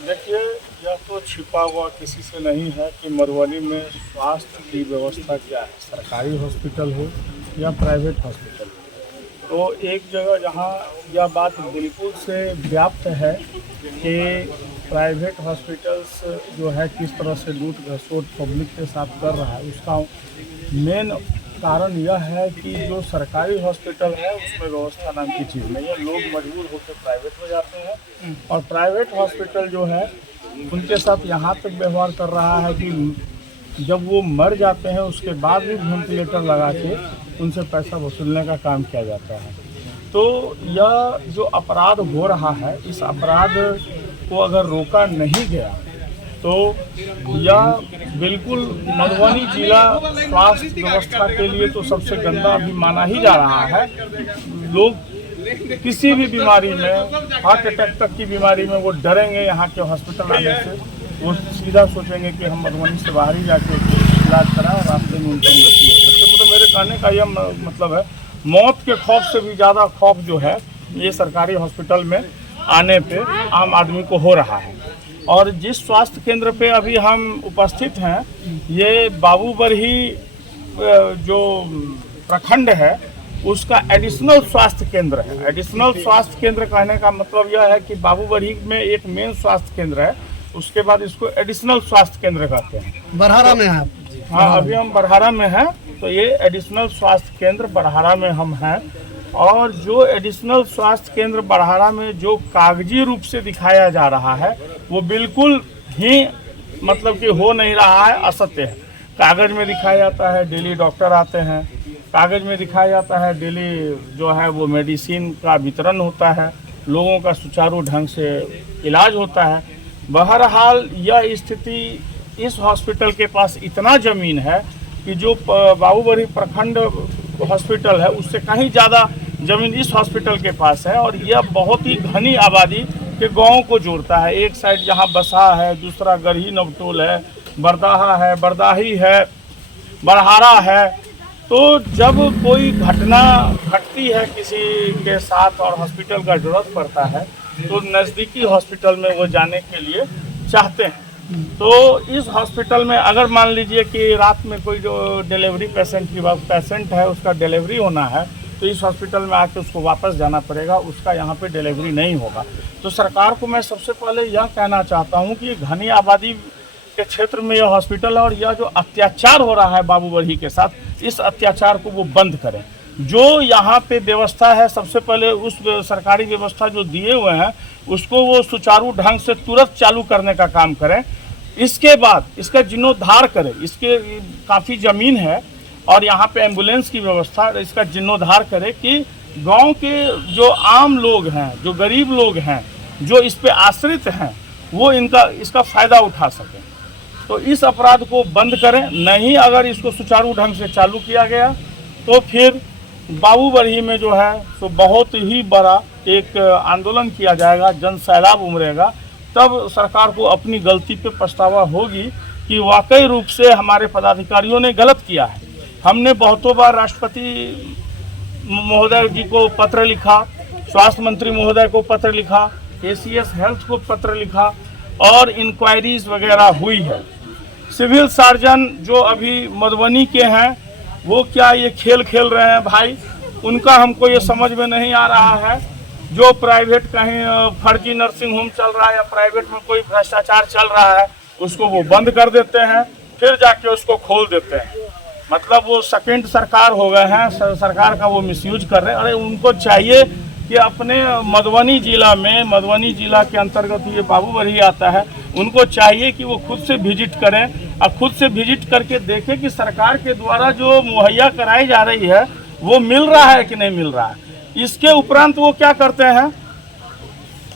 देखिए, यह तो छिपा हुआ किसी से नहीं है कि मधुबनी में स्वास्थ्य की व्यवस्था क्या है, सरकारी हॉस्पिटल हो या प्राइवेट हॉस्पिटल हो। तो एक जगह जहां यह बात बिल्कुल से व्याप्त है कि प्राइवेट हॉस्पिटल्स जो है किस तरह से लूट घसोट पब्लिक के साथ कर रहा है, उसका मेन कारण यह है कि जो सरकारी हॉस्पिटल है उसमें व्यवस्था नाम की चीज़ नहीं है। लोग मजबूर होकर प्राइवेट में जाते हैं और प्राइवेट हॉस्पिटल जो है उनके साथ यहाँ तक व्यवहार कर रहा है कि जब वो मर जाते हैं उसके बाद भी वेंटिलेटर लगा के उनसे पैसा वसूलने का काम किया जाता है। तो यह जो अपराध हो रहा है, इस अपराध को अगर रोका नहीं गया तो यह बिल्कुल मधुबनी जिला स्वास्थ्य व्यवस्था के लिए तो सबसे गंदा अभी माना ही जा रहा है। लोग किसी भी बीमारी में, हार्ट अटैक तक की बीमारी में वो डरेंगे यहाँ के हॉस्पिटल आने से। वो सीधा सोचेंगे कि हम मधुबनी से बाहर ही जाके इलाज कराएं और रास्ते में उनकी मृत्यु हो सकती है। मतलब मेरे कहने का यह मतलब है, मौत के खौफ से भी ज़्यादा खौफ जो है ये सरकारी हॉस्पिटल में आने पे आम आदमी को हो रहा है। और जिस स्वास्थ्य केंद्र पे अभी हम उपस्थित हैं, ये बाबूबरही जो प्रखंड है उसका एडिशनल स्वास्थ्य केंद्र है। एडिशनल स्वास्थ्य केंद्र कहने का मतलब यह है कि बाबूबरही में एक मेन स्वास्थ्य केंद्र है, उसके बाद इसको एडिशनल स्वास्थ्य केंद्र कहते हैं। बरहारा में है। हाँ, अभी हम बरहारा में हैं, तो ये एडिशनल स्वास्थ्य केंद्र बरहारा में हम हैं। और जो एडिशनल स्वास्थ्य केंद्र बरहारा में जो कागजी रूप से दिखाया जा रहा है वो बिल्कुल ही मतलब कि हो नहीं रहा है, असत्य है। कागज़ में दिखाया जाता है डेली डॉक्टर आते हैं, कागज़ में दिखाया जाता है डेली जो है वो मेडिसिन का वितरण होता है, लोगों का सुचारू ढंग से इलाज होता है। बहरहाल यह स्थिति इस हॉस्पिटल के पास इतना ज़मीन है कि जो बाबूबरही प्रखंड हॉस्पिटल है उससे कहीं ज़्यादा ज़मीन इस हॉस्पिटल के पास है। और यह बहुत ही घनी आबादी के गाँव को जोड़ता है। एक साइड जहाँ बसा है, दूसरा गढ़ी नवटोल है, बरदाहा है, बरदाही है, बरहारा है। तो जब कोई घटना घटती है किसी के साथ और हॉस्पिटल का ज़रूरत पड़ता है तो नज़दीकी हॉस्पिटल में वो जाने के लिए चाहते हैं। तो इस हॉस्पिटल में अगर मान लीजिए कि रात में कोई जो डिलीवरी पेशेंट है उसका डिलीवरी होना है तो इस हॉस्पिटल में आके उसको वापस जाना पड़ेगा, उसका यहाँ पे डिलीवरी नहीं होगा। तो सरकार को मैं सबसे पहले यह कहना चाहता हूँ कि घनी आबादी के क्षेत्र में यह हॉस्पिटल है और यह जो अत्याचार हो रहा है बाबूबरही के साथ, इस अत्याचार को वो बंद करें। जो यहाँ पे व्यवस्था है सबसे पहले उस सरकारी व्यवस्था जो दिए हुए हैं उसको वो सुचारू ढंग से तुरंत चालू करने का काम करें। इसके बाद इसका जीर्णोद्धार करें। इसके काफ़ी ज़मीन है और यहाँ पे एम्बुलेंस की व्यवस्था, इसका जीर्णोद्धार करें कि गांव के जो आम लोग हैं, जो गरीब लोग हैं, जो इस पे आश्रित हैं, वो इसका फ़ायदा उठा सकें। तो इस अपराध को बंद करें। नहीं अगर इसको सुचारू ढंग से चालू किया गया तो फिर बाबूबरही में जो है तो बहुत ही बड़ा एक आंदोलन किया जाएगा, जन सैलाब उमड़ेगा। तब सरकार को अपनी गलती पे पछतावा होगी कि वाकई रूप से हमारे पदाधिकारियों ने गलत किया है। हमने बहुतों बार राष्ट्रपति महोदय जी को पत्र लिखा, स्वास्थ्य मंत्री महोदय को पत्र लिखा, ACS हेल्थ को पत्र लिखा और इंक्वायरीज वगैरह हुई है। सिविल सर्जन जो अभी मधुबनी के हैं वो क्या ये खेल खेल रहे हैं भाई, उनका हमको ये समझ में नहीं आ रहा है। जो प्राइवेट कहीं फर्जी नर्सिंग होम चल रहा है या प्राइवेट में कोई भ्रष्टाचार चल रहा है उसको वो बंद कर देते हैं, फिर जाके उसको खोल देते हैं। मतलब वो सेकंड सरकार हो गए हैं, सरकार का वो मिसयूज कर रहे हैं। अरे उनको चाहिए कि अपने मधुबनी जिला में, मधुबनी जिला के अंतर्गत ये बाबूबरही आता है, उनको चाहिए कि वो खुद से विजिट करें और खुद से विजिट करके देखें कि सरकार के द्वारा जो मुहैया कराई जा रही है वो मिल रहा है कि नहीं मिल रहा है। इसके उपरांत वो क्या करते हैं,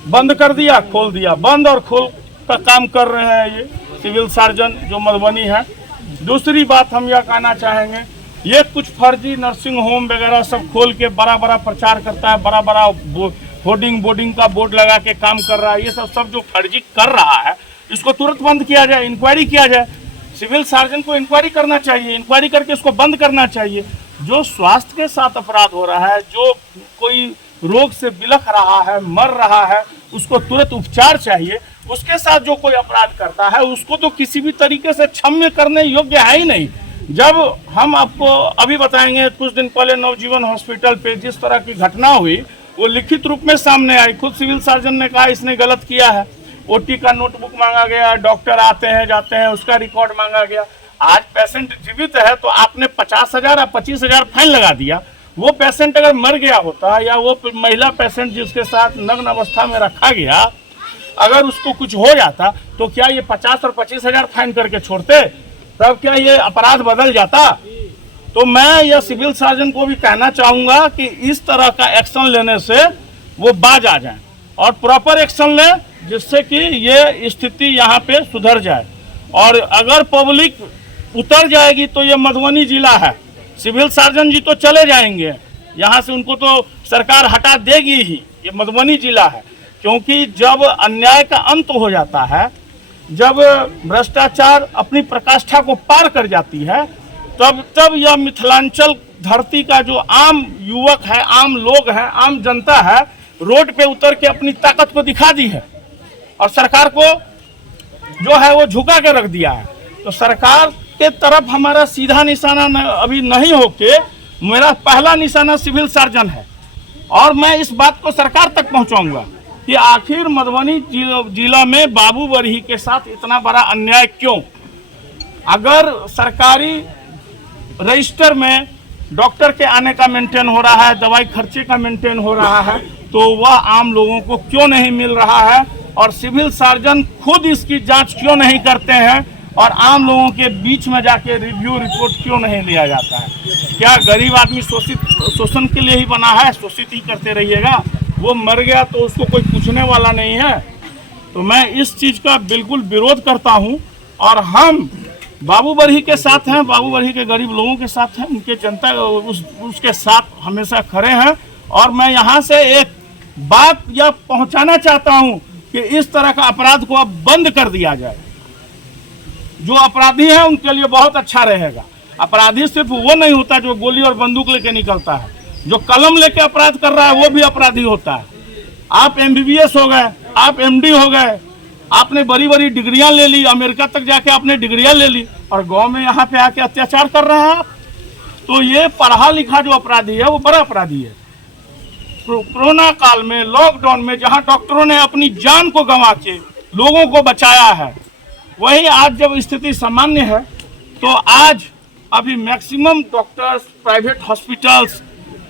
बंद कर दिया, खोल दिया, बंद और खोल का काम कर रहे हैं ये सिविल सर्जन जो मधुबनी है। दूसरी बात हम यह कहना चाहेंगे, ये कुछ फर्जी नर्सिंग होम वगैरह सब खोल के बड़ा बड़ा प्रचार करता है, बड़ा बड़ा बोर्डिंग का बोर्ड लगा के काम कर रहा है। ये सब जो फर्जी कर रहा है इसको तुरंत बंद किया जाए, इंक्वायरी किया जाए। सिविल सर्जन को इंक्वायरी करना चाहिए, इंक्वायरी करके इसको बंद करना चाहिए। जो स्वास्थ्य के साथ अपराध हो रहा है, जो कोई रोग से बिलख रहा है, मर रहा है, उसको तुरंत उपचार चाहिए, उसके साथ जो कोई अपराध करता है उसको तो किसी भी तरीके से क्षम्य करने योग्य है ही नहीं। जब हम आपको अभी बताएंगे, कुछ दिन पहले नवजीवन हॉस्पिटल पे जिस तरह की घटना हुई वो लिखित रूप में सामने आई। खुद सिविल सर्जन ने कहा इसने गलत किया है। ओटी का नोटबुक मांगा गया, डॉक्टर आते हैं जाते हैं, उसका रिकॉर्ड मांगा गया। आज पेशेंट जीवित है तो आपने 50,000 या 25,000 फाइन लगा दिया। वो पेशेंट अगर मर गया होता या वो महिला पेशेंट जिसके साथ नग्न अवस्था में रखा गया अगर उसको कुछ हो जाता तो क्या ये 50 और 25,000 फाइन करके छोड़ते? तब क्या ये अपराध बदल जाता? तो मैं यह सिविल सर्जन को भी कहना चाहूँगा कि इस तरह का एक्शन लेने से वो बाज आ जाए और प्रॉपर एक्शन लें जिससे कि ये स्थिति यहाँ पे सुधर जाए। और अगर पब्लिक उतर जाएगी तो ये मधुबनी जिला है, सिविल सर्जन जी तो चले जाएंगे यहाँ से, उनको तो सरकार हटा देगी ही। ये मधुबनी जिला है, क्योंकि जब अन्याय का अंत हो जाता है, जब भ्रष्टाचार अपनी प्रकाष्ठा को पार कर जाती है, तब यह मिथिलांचल धरती का जो आम युवक है, आम लोग हैं, आम जनता है, रोड पे उतर के अपनी ताकत को दिखा दी है और सरकार को जो है वो झुका के रख दिया है। तो सरकार के तरफ हमारा सीधा निशाना अभी नहीं होके मेरा पहला निशाना सिविल सर्जन है और मैं इस बात को सरकार तक पहुंचाऊंगा कि आखिर मधुबनी जिला में बाबू बरही के साथ इतना बड़ा अन्याय क्यों? अगर सरकारी रजिस्टर में डॉक्टर के आने का मेंटेन हो रहा है, दवाई खर्चे का मेंटेन हो रहा है, तो वह आम लोगों को क्यों नहीं मिल रहा है? और सिविल सर्जन खुद इसकी जांच क्यों नहीं करते हैं और आम लोगों के बीच में जाके रिव्यू रिपोर्ट क्यों नहीं लिया जाता है? क्या गरीब आदमी शोषण के लिए ही बना है? शोषित ही करते रहिएगा। वो मर गया तो उसको कोई पूछने वाला नहीं है। तो मैं इस चीज़ का बिल्कुल विरोध करता हूं और हम बाबू बरही के साथ हैं, बाबू बरही के गरीब लोगों के साथ हैं, उनके जनता उसके साथ हमेशा खड़े हैं। और मैं यहाँ से एक बात यह पहुँचाना चाहता हूँ कि इस तरह का अपराध को अब बंद कर दिया जाए। जो अपराधी है उनके लिए बहुत अच्छा रहेगा। अपराधी सिर्फ वो नहीं होता जो गोली और बंदूक लेके निकलता है, जो कलम लेके अपराध कर रहा है वो भी अपराधी होता है। आप MBBS हो गए, आप MD हो गए, आपने बड़ी बड़ी डिग्रियां ले ली, अमेरिका तक जाके आपने डिग्रियां ले ली और गांव में यहाँ पे आके अत्याचार कर रहे हैं आप। तो ये पढ़ा लिखा जो अपराधी है वो बड़ा अपराधी है। कोरोना काल में, लॉकडाउन में, जहाँ डॉक्टरों ने अपनी जान को गंवा के लोगों को बचाया है, वही आज जब स्थिति सामान्य है तो आज अभी मैक्सिमम डॉक्टर्स प्राइवेट हॉस्पिटल्स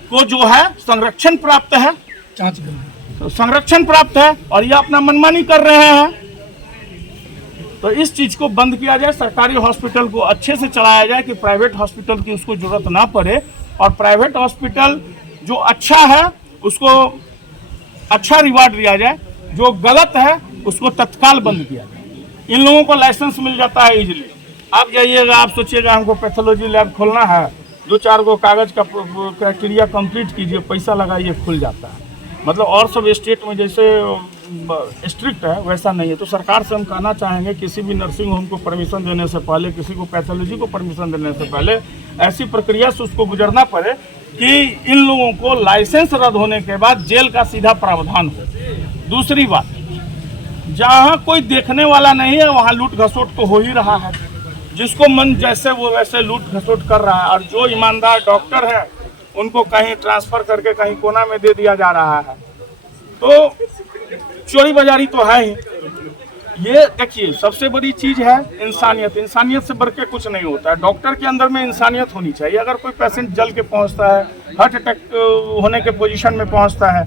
को जो है संरक्षण प्राप्त है, संरक्षण प्राप्त है और ये अपना मनमानी कर रहे हैं। तो इस चीज़ को बंद किया जाए, सरकारी हॉस्पिटल को अच्छे से चलाया जाए कि प्राइवेट हॉस्पिटल की उसको जरूरत ना पड़े और प्राइवेट हॉस्पिटल जो अच्छा है उसको अच्छा रिवार्ड दिया जाए, जो गलत है उसको तत्काल बंद किया जाए। इन लोगों को लाइसेंस मिल जाता है इजीली। आप जाइएगा, आप सोचिएगा हमको पैथोलॉजी लैब खोलना है, 2-4 गो कागज़ का क्राइटेरिया कंप्लीट कीजिए, पैसा लगाइए, खुल जाता है। मतलब और सब स्टेट में जैसे स्ट्रिक्ट है वैसा नहीं है। तो सरकार से हम कहना चाहेंगे किसी भी नर्सिंग होम को परमिशन देने से पहले, किसी को पैथोलॉजी को परमिशन देने से पहले ऐसी प्रक्रिया से उसको गुजरना पड़े कि इन लोगों को लाइसेंस रद्द होने के बाद जेल का सीधा प्रावधान हो। दूसरी बात, जहाँ कोई देखने वाला नहीं है वहाँ लूट घसोट तो हो ही रहा है, जिसको मन जैसे वो वैसे लूट घसोट कर रहा है और जो ईमानदार डॉक्टर है उनको कहीं ट्रांसफ़र करके कहीं कोना में दे दिया जा रहा है। तो चोरी बाजारी तो है ही। ये देखिए सबसे बड़ी चीज़ है इंसानियत। इंसानियत से बढ़ के कुछ नहीं होता है। डॉक्टर के अंदर में इंसानियत होनी चाहिए। अगर कोई पेशेंट जल के पहुंचता है, हार्ट अटैक होने के पोजीशन में पहुंचता है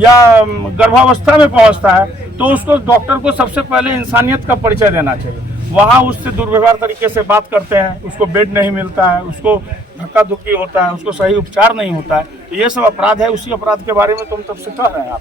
या गर्भावस्था में पहुंचता है, तो उसको डॉक्टर को सबसे पहले इंसानियत का परिचय देना चाहिए। वहाँ उससे दुर्व्यवहार तरीके से बात करते हैं, उसको बेड नहीं मिलता है, उसको धक्का धुक्की होता है, उसको सही उपचार नहीं होता है। तो ये सब अपराध है। उसी अपराध के बारे में तुम तब से कह रहे हैं आप।